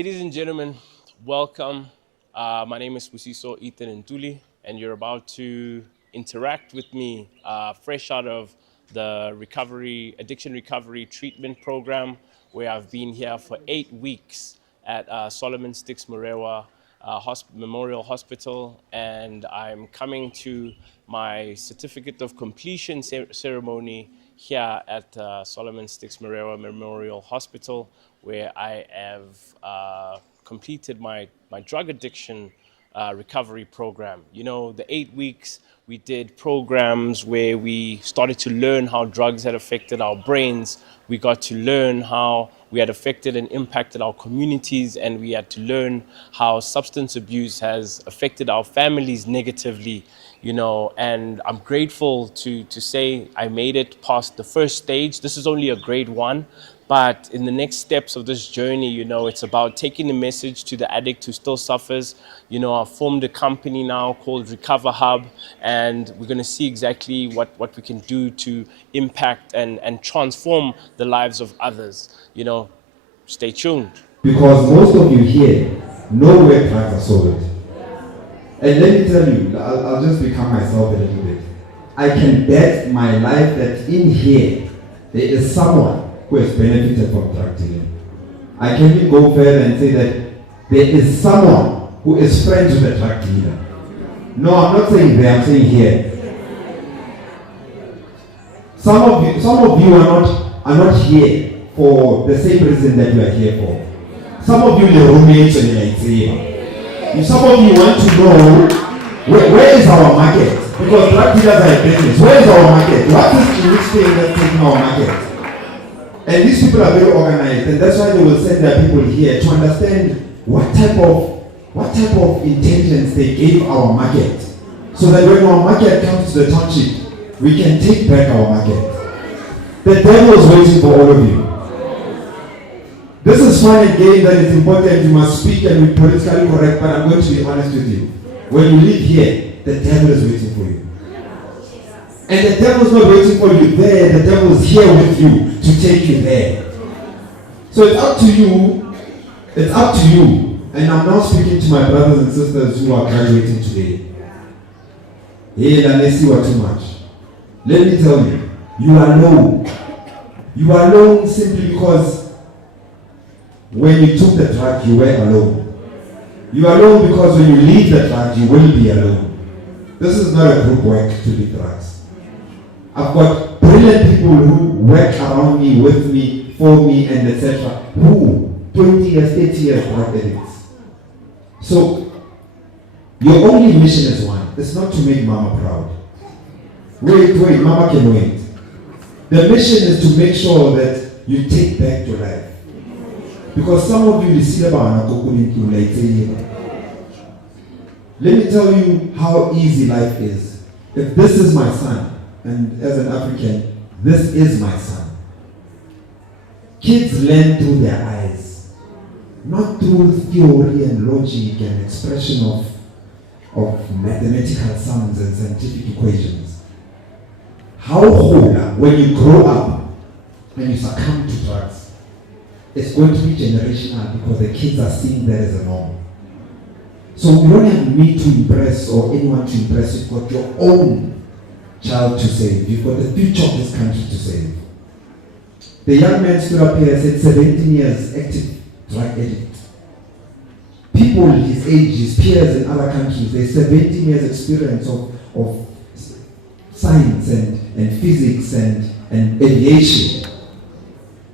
Ladies and gentlemen, welcome. My name is Sibusiso, Ntuli, and you're about to interact with me fresh out of the addiction recovery treatment program, where I've been here for 8 weeks at Solomon Sticks Morewa Memorial Hospital, and I'm coming to my certificate of completion ceremony here at Solomon Sticks Morewa Memorial Hospital, where I have completed my drug addiction recovery program. You know, the 8 weeks we did programs where we started to learn how drugs had affected our brains. We got to learn how we had affected and impacted our communities, and we had to learn how substance abuse has affected our families negatively, you know, and I'm grateful to say I made it past the first stage. This is only a grade 1, but in the next steps of this journey, you know, it's about taking the message to the addict who still suffers. You know, I've formed a company now called RecoverHUB, and we're going to see exactly what we can do to impact and transform the lives of others. You know, stay tuned. Because most of you here know where drugs are sold. And let me tell you, I'll just become myself a little bit. I can bet my life that in here, there is someone who has benefited from drug dealing. I can even go further and say that there is someone who is friends with a drug dealer. No, I'm not saying there, I'm saying here. Some of you are not here for the same reason that you are here for. Some of you are roommates and lightsaber. If some of you want to know where is our market, because drug dealers are a business, where is our market? What is the rich thing that's taking our market? And these people are very organized, and that's why they will send their people here to understand what type of intelligence they gave our market, so that when our market comes to the township, we can take back our market. The devil is waiting for all of you. This is fun and game that it's important. You must speak and be politically correct, but I'm going to be honest with you. When you leave here, the devil is waiting for you. And the devil is not waiting for you there, the devil is here with you to take you there. So it's up to you. It's up to you. And I'm now speaking to my brothers and sisters who are graduating today. Hey, let's see what too much. Let me tell you, you are alone. You are alone simply because when you took the drug, you were alone. You are alone because when you leave the drug, you will be alone. This is not a group work to leave drugs. I've got brilliant people who work around me, with me, for me, and etc. Who 20 years, 80 years drug addicts. So your only mission is one. It's not to make mama proud. Wait, mama can wait. The mission is to make sure that you take back your life. Because some of you receive about let me tell you how easy life is. If this is my son, and as an African, this is my son. Kids learn through their eyes, not through theory and logic and expression of mathematical sums and scientific equations. How when you grow up and you succumb to drugs, it's going to be generational because the kids are seeing that as a norm. So you don't have me to impress or anyone to impress. You've got your own child to save. You've got the future of this country to save. The young man stood up here and said 17 years active drug addict. People his age, his peers in other countries, they 17 years experience of science and physics and aviation.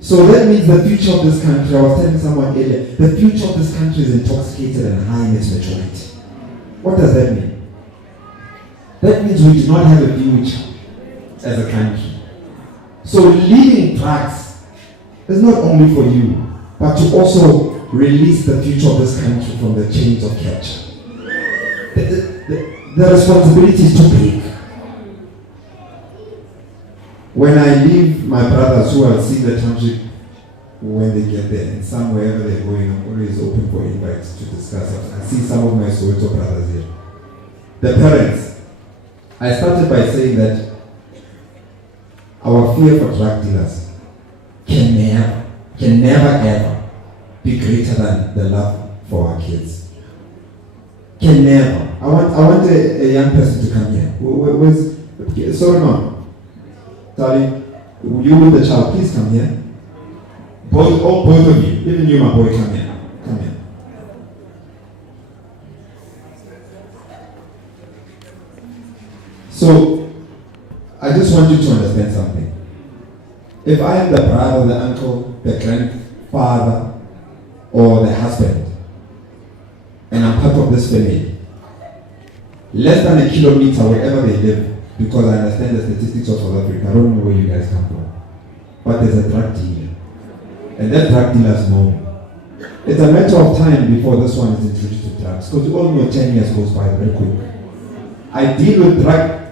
So that means the future of this country, I was telling someone earlier, the future of this country is intoxicated and high in its majority. What does that mean? That means we do not have a future as a country. So leaving drugs is not only for you, but to also release the future of this country from the chains of capture. The responsibility is too big. When I leave my brothers who have seen the township when they get there, and somewhere they're going, I'm always open for invites to discuss it. I see some of my Soweto brothers here. The parents, I started by saying that our fear for drug dealers can never ever be greater than the love for our kids. Can never. I want a young person to come here. Sorry, mom. Darling, you with the child, please come here. Both of you, even you, my boy, come here. Come here. So, I just want you to understand something. If I am the brother, the uncle, the grandfather, or the husband, and I'm part of this family, less than a kilometer wherever they live, because I understand the statistics of South Africa, I don't know where you guys come from, but there's a drug dealer, and that drug dealer is known. It's a matter of time before this one is introduced to drugs, because you all know 10 years goes by very quick. I deal with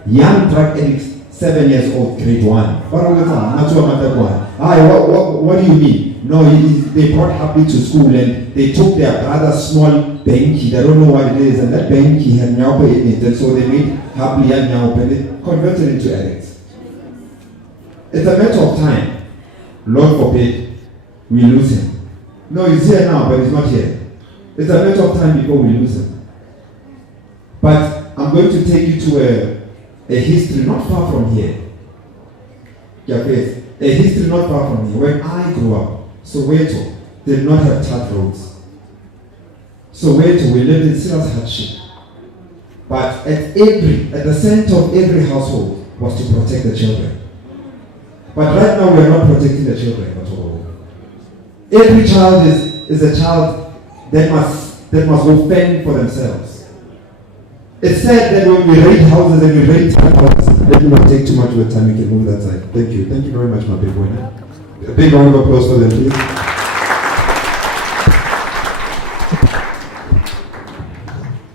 young drug addicts, 7 years old, grade 1. What do you mean? No, they brought Happy to school and they took their brother's small banky, they don't know what it is, and that banky had nyaupe in it, and so they made Happy and nyaupe and they converted into addicts. It's a matter of time. Lord forbid, we lose him. No, he's here now, but he's not here. It's a matter of time before we lose him. But I'm going to take you to a history not far from here. A history not far from here. When I grew up, Soweto did not have tarred roads. Soweto, we lived in serious hardship. But at the center of every household was to protect the children. But right now we are not protecting the children at all. Every child is a child that must go fend for themselves. It's said that when we raid houses and we raid houses, let me not take too much of your time, we can move that side. Thank you. Thank you very much, my big boy. A big round of applause for them, please.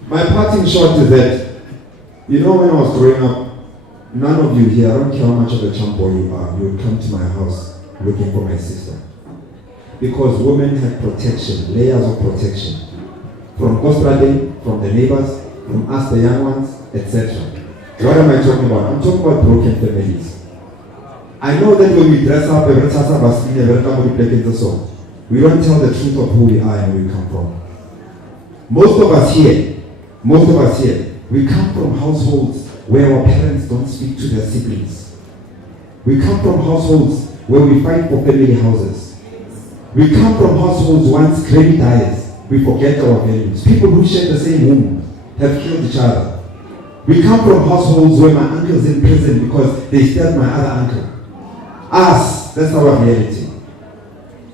My parting shot is that, when I was growing up, none of you here, I don't care how much of a chump boy you are, you would come to my house looking for my sister. Because women have protection, layers of protection. From Australia, from the neighbors, from us, the young ones, etc. What am I talking about? I'm talking about broken families. I know that when we dress up, we don't tell the truth of who we are and where we come from. Most of us here, we come from households where our parents don't speak to their siblings. We come from households where we fight for family houses. We come from households once granny dies, we forget our values. People who share the same womb have killed each other. We come from households where my uncle's in prison because they stabbed my other uncle. Us, that's our reality.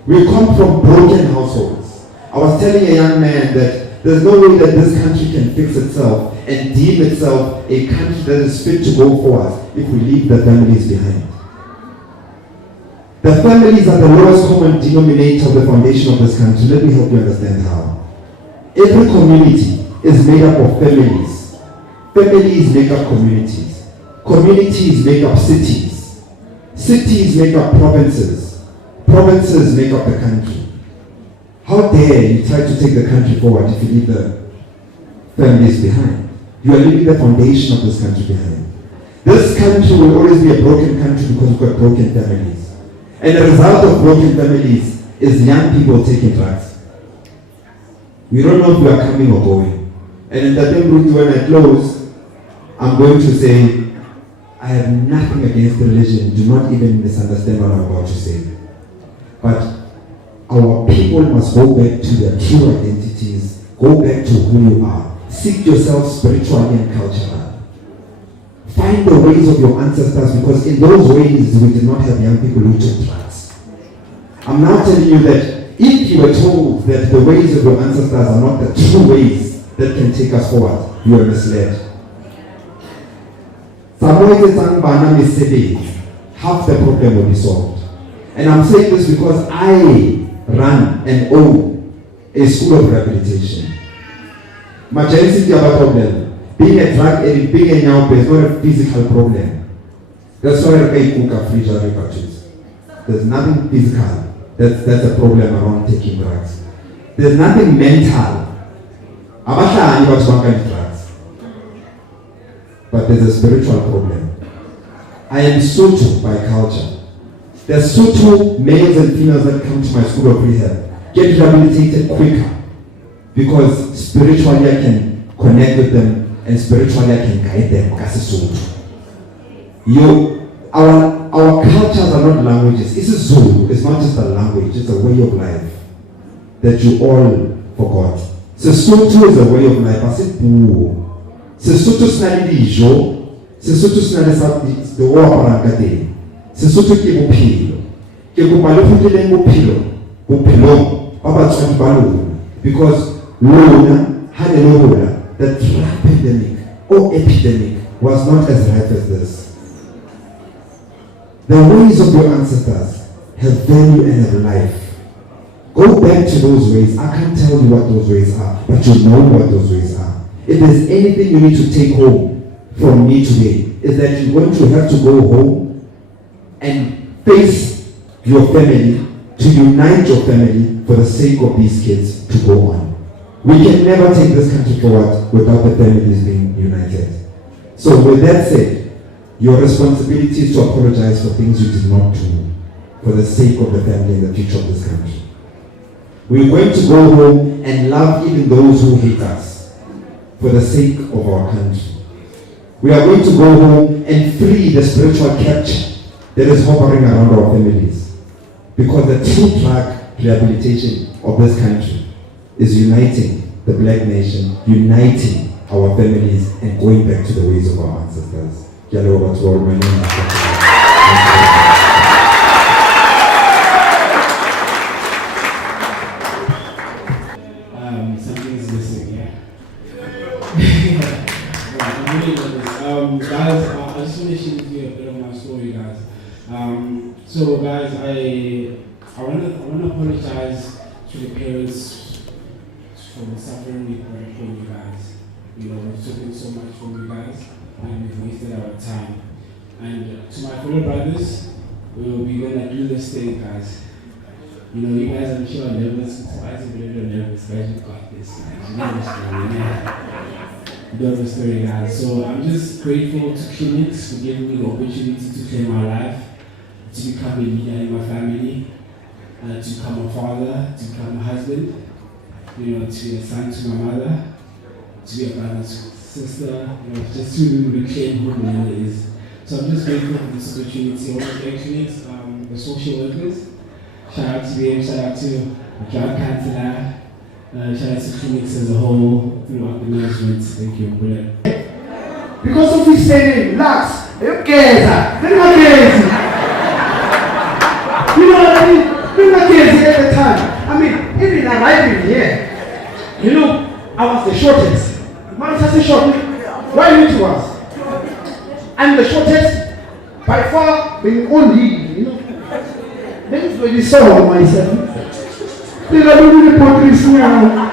We come from broken households. I was telling a young man that there's no way that this country can fix itself and deem itself a country that is fit to go forward if we leave the families behind. The families are the lowest common denominator of the foundation of this country. Let me help you understand how. Every community is made up of families. Families make up communities. Communities make up cities. Cities make up provinces. Provinces make up the country. How dare you try to take the country forward if you leave the families behind? You are leaving the foundation of this country behind. This country will always be a broken country because we've got broken families. And the result of broken families is young people taking drugs. We don't know if we are coming or going. And in the same when I close, I'm going to say, I have nothing against religion. Do not even misunderstand what I'm about to say. But our people must go back to their true identities. Go back to who you are. Seek yourself spiritually and culturally. Find the ways of your ancestors, because in those ways we did not have young people who took drugs. I'm now telling you that if you were told that the ways of your ancestors are not the true ways that can take us forward, you are misled. Half the problem will be solved. And I'm saying this because I run and own a school of rehabilitation. Majority of our problem. Being a drug addict, being a nyaupe is not a physical problem. That's why I cook a fridge or repurchase. There's nothing physical that's a problem around taking drugs. There's nothing mental. Abasha about smoking drugs. But there's a spiritual problem. I am Soto by culture. There's Soto males and females that come to my school of rehab. get rehabilitated quicker, because spiritually I can connect with them and spiritually I can guide them. Our cultures are not languages. It's a Zulu. It's not just a language. It's a way of life that you all forgot. Sesotho is a way of life. I said, Sesotho snali dijo. Sesotho snali sa the oaparangate. Sesotho ke bophelo. Ke kopa le khutleleng bophelo ba batswadi ba lona, because lona ha le hola the drug pandemic or epidemic was not as rife as this. The ways of your ancestors have value and have life. Go back to those ways. I can't tell you what those ways are, but you know what those ways are. If there's anything you need to take home from me today, is that you're going to have to go home and face your family, to unite your family for the sake of these kids to go on. We can never take this country forward without the families being united. So with that said, your responsibility is to apologize for things you did not do for the sake of the family and the future of this country. We're going to go home and love even those who hate us for the sake of our country. We are going to go home and free the spiritual capture that is hovering around our families, because the true drug rehabilitation of this country is uniting the black nation, uniting our families, and going back to the ways of our ancestors. My name something is missing, yeah. Guys, I just want to share with you a bit of my story, guys. So guys, I want to apologize to the parents for the suffering we brought from you guys. You know, we've taken so much from you guys, and we've wasted our time. And to my fellow brothers, we're gonna do this thing, guys. You know, you guys, I'm sure are nervous. It's why is it really nervous, guys? You got this, guys. You know the story, yeah. You know the story, guys. So I'm just grateful to clinics for giving me the opportunity to claim my life, to become a leader in my family, to become a father, to become a husband, you know, to be a son to my mother, to be a brother to sister, you know, just to reclaim who my mother is. So I'm just grateful for this opportunity. I want to thank clinics, the social workers. Shout out to them, shout out to the drug counselor, shout out to clinics as a whole, throughout the management. Thank you. Because of his saying, Lux, you guys, they're not crazy. You know what I mean? They're not crazy at the time. I mean, even arriving here, you know, I was the shortest. Man says the short. Why you to us? I'm the shortest, by far, being only, you know. Then it's really sorrow myself. They are doing the portraits now.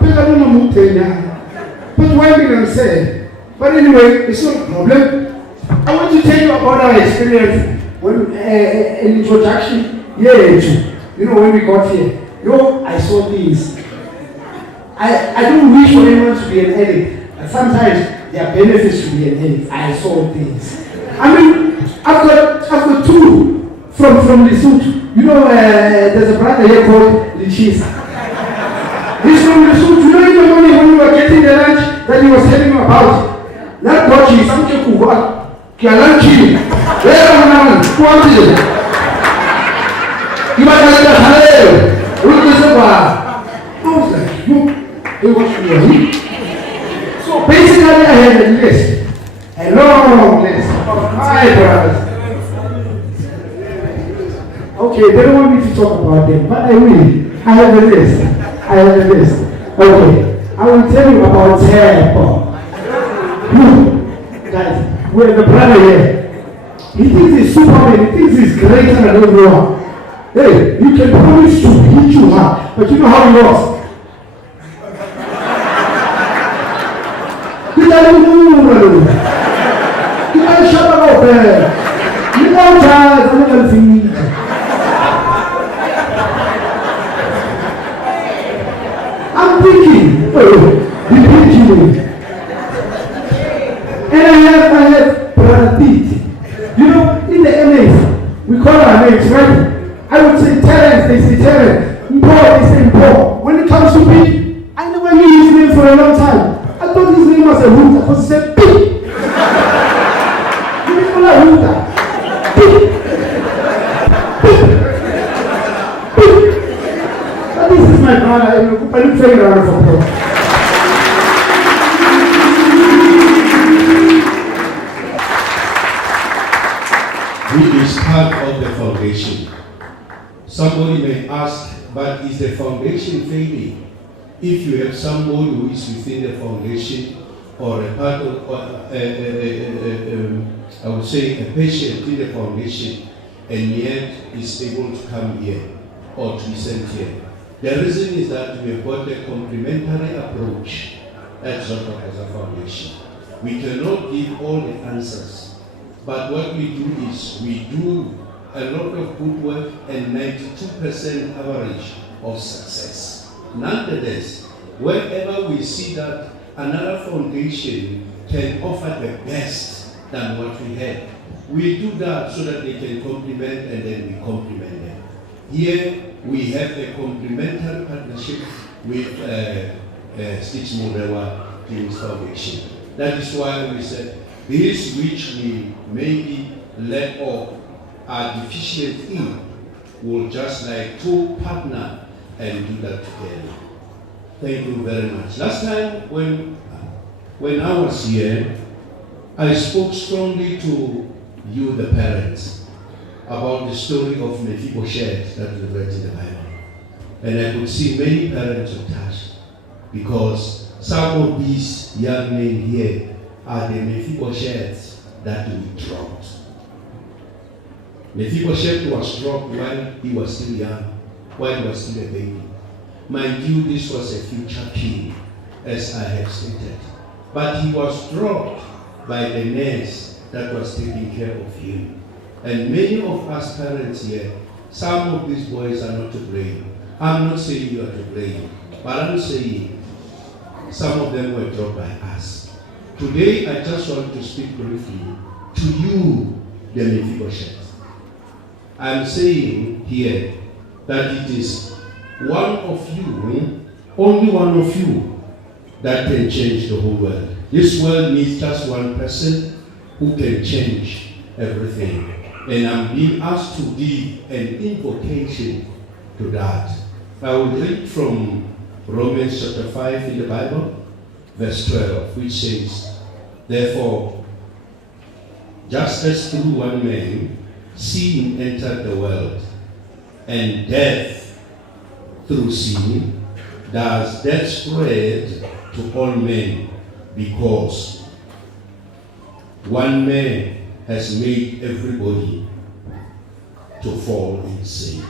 They are doing the mountain now. But why did I say? But anyway, it's not a problem. I want to tell you about our experience when an introduction. You know, when we got here, I saw things. I don't wish for anyone to be an addict, but sometimes there are benefits to be an addict. I saw things. I mean, I've got two from Lesotho. You know, there's a brother here called Lichisa. He's from Lesotho. You know, even when we were getting the lunch that he was telling me about, that dodgy, something to what? Kialanchi. Where am I? You might have to hello. Look this up. I was like, you watch me. So basically, I had a list, a long list of my brothers. Okay, they don't want me to talk about them, but I will. I have a list. Okay, I will tell you about Tempo. Guys, we're the brother here. He thinks he's Superman, he thinks he's greater than everyone. Hey, you can promise to hit you hard, but you know how he was. You guys shut up there. You know, guys, I'm not going to see. I'm thinking, you're thinking. And I have Brother Pete. You know, in the NAs, we call our names, right? I would say Terrence, they say Terrence. Mpo, they say Mpo. When it comes to pig, I never knew his name for a long time. I thought his name was a hunter because he said pig. You call a hunter. Pig. But this is my brother. I look very around for Mpo. Which is part of the foundation. Somebody may ask, but is the foundation failing? If you have somebody who is within the foundation, or a part of, I would say, a patient in the foundation, and yet is able to come here or to be sent here. The reason is that we have got a complementary approach at Zoto as a foundation. We cannot give all the answers. But what we do is we do a lot of good work and 92% average of success. Nonetheless, wherever we see that another foundation can offer the best than what we have, we do that so that they can complement and then we complement them. Here we have a complementary partnership with Stitch Morewa Teams Foundation. That is why we said this which we maybe let off are deficient in will just like to partner and do that together. Thank you very much. Last time when I was here, I spoke strongly to you, the parents, about the story of Mephibosheth that we read in the Bible. And I could see many parents were touched because some of these young men here are the Mephibosheths that we dropped. Mephibosheth was dropped while he was still young, while he was still a baby. Mind you, this was a future king, as I have stated. But he was dropped by the nurse that was taking care of him. And many of us parents here, some of these boys are not to blame. I'm not saying you are to blame, but I'm saying some of them were dropped by us. Today, I just want to speak briefly to you, the Mephibosheth. I'm saying here that it is one of you, only one of you, that can change the whole world. This world needs just one person who can change everything. And I'm being asked to give an invocation to that. I will read from Romans chapter 5 in the Bible, verse 12, which says, therefore, just as through one man sin entered the world, and death through sin, does death spread to all men, because one man has made everybody to fall in sin.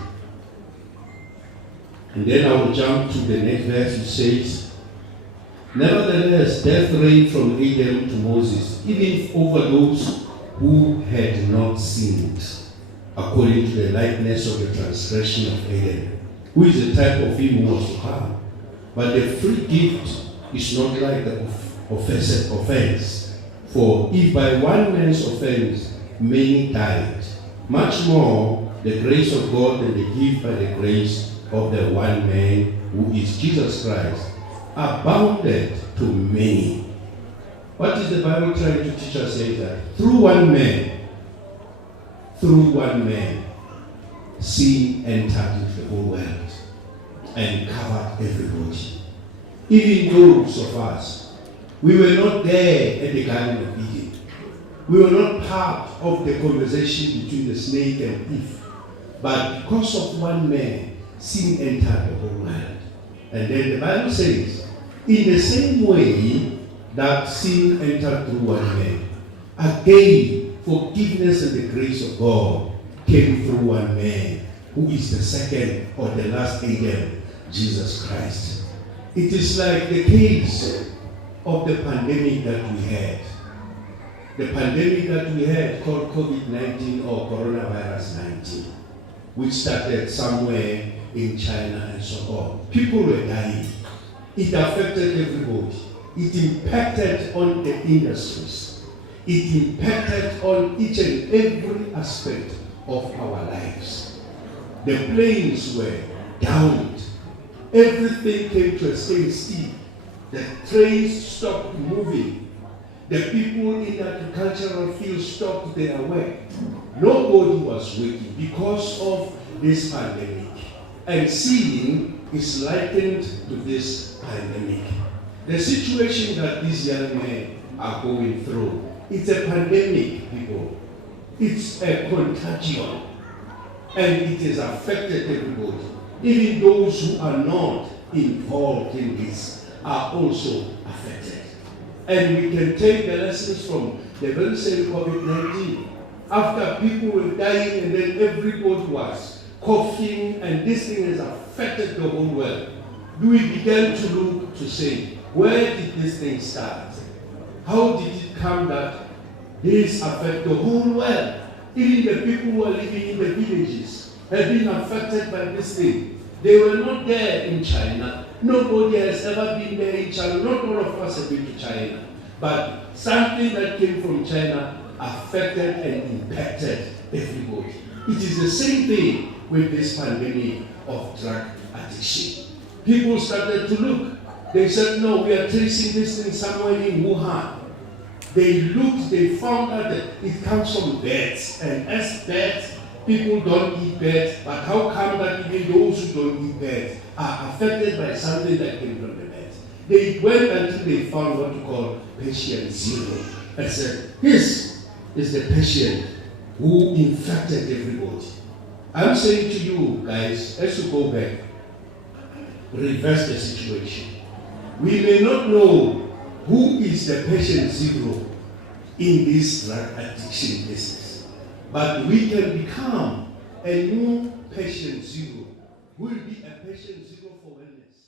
And then I will jump to the next verse, which says, nevertheless, death reigned from Adam to Moses, even over those who had not sinned, according to the likeness of the transgression of Adam, who is the type of him who was to come. But the free gift is not like the offense. For if by one man's offense many died, much more the grace of God and the gift by the grace of the one man, who is Jesus Christ, abounded to many. What is the Bible trying to teach us here? That through one man, sin entered into the whole world and covered everybody. Even those of us, we were not there at the Garden of Eden. We were not part of the conversation between the snake and Eve. But because of one man, sin entered the whole world. And then the Bible says, in the same way that sin entered through one man, again, forgiveness and the grace of God came through one man, who is the second or the last Adam, Jesus Christ. It is like the case of the pandemic that we had. The pandemic that we had called COVID-19 or coronavirus 19, which started somewhere in China and so on. People were dying. It affected everybody. It impacted on the industries. It impacted on each and every aspect of our lives. The planes were downed. Everything came to a standstill. The trains stopped moving. The people in the agricultural field stopped their work. Nobody was working because of this pandemic. And seeing is likened to this pandemic. The situation that these young men are going through, it's a pandemic, people. It's a contagion. And it has affected everybody. Even those who are not involved in this are also affected. And we can take the lessons from the very same COVID-19. After people were dying and then everybody was coughing and this thing has affected the whole world, we began to look to say, where did this thing start? How did it come that this affect the whole world? Even the people who are living in the villages have been affected by this thing. They were not there in China. Nobody has ever been there in China. Not all of us have been to China. But something that came from China affected and impacted everybody. It is the same thing with this pandemic of drug addiction. People started to look. They said, no, we are tracing this thing somewhere in Wuhan. They looked, they found out that it comes from bats. And as bats, people don't eat bats. But how come that even those who don't eat bats are affected by something that came from the bats? They went until they found what you call patient zero. And said, this is the patient who infected everybody. I'm saying to you guys, as you go back, reverse the situation. We may not know who is the patient zero in this drug addiction business, but we can become a new patient zero. We'll be a patient zero for wellness.